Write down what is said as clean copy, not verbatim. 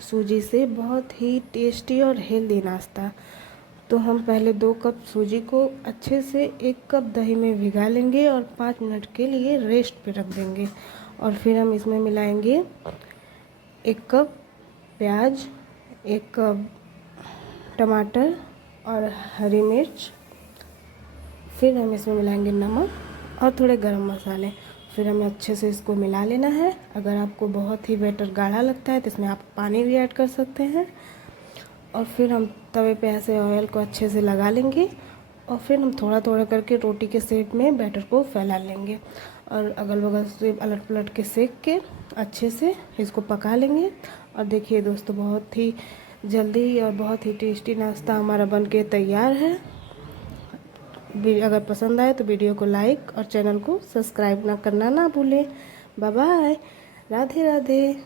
सूजी से बहुत ही टेस्टी और हेल्दी नाश्ता। तो हम पहले 2 कप सूजी को अच्छे से 1 कप दही में भिगा लेंगे और 5 मिनट के लिए रेस्ट पे रख देंगे। और फिर हम इसमें मिलाएंगे 1 कप प्याज, 1 कप टमाटर और हरी मिर्च। फिर हम इसमें मिलाएंगे नमक और थोड़े गरम मसाले। फिर हमें अच्छे से इसको मिला लेना है। अगर आपको बहुत ही बैटर गाढ़ा लगता है तो इसमें आप पानी भी ऐड कर सकते हैं। और फिर हम तवे पे ऐसे ऑयल को अच्छे से लगा लेंगे और फिर हम थोड़ा थोड़ा करके रोटी के शेप में बैटर को फैला लेंगे और अगल बगल से पलट पलट के सेक के अच्छे से इसको पका लेंगे। और देखिए दोस्तों, बहुत ही जल्दी और बहुत ही टेस्टी नाश्ता हमारा बन के तैयार है। अगर पसंद आए तो वीडियो को लाइक और चैनल को सब्सक्राइब करना ना भूलें। Bye bye, Radhe Radhe.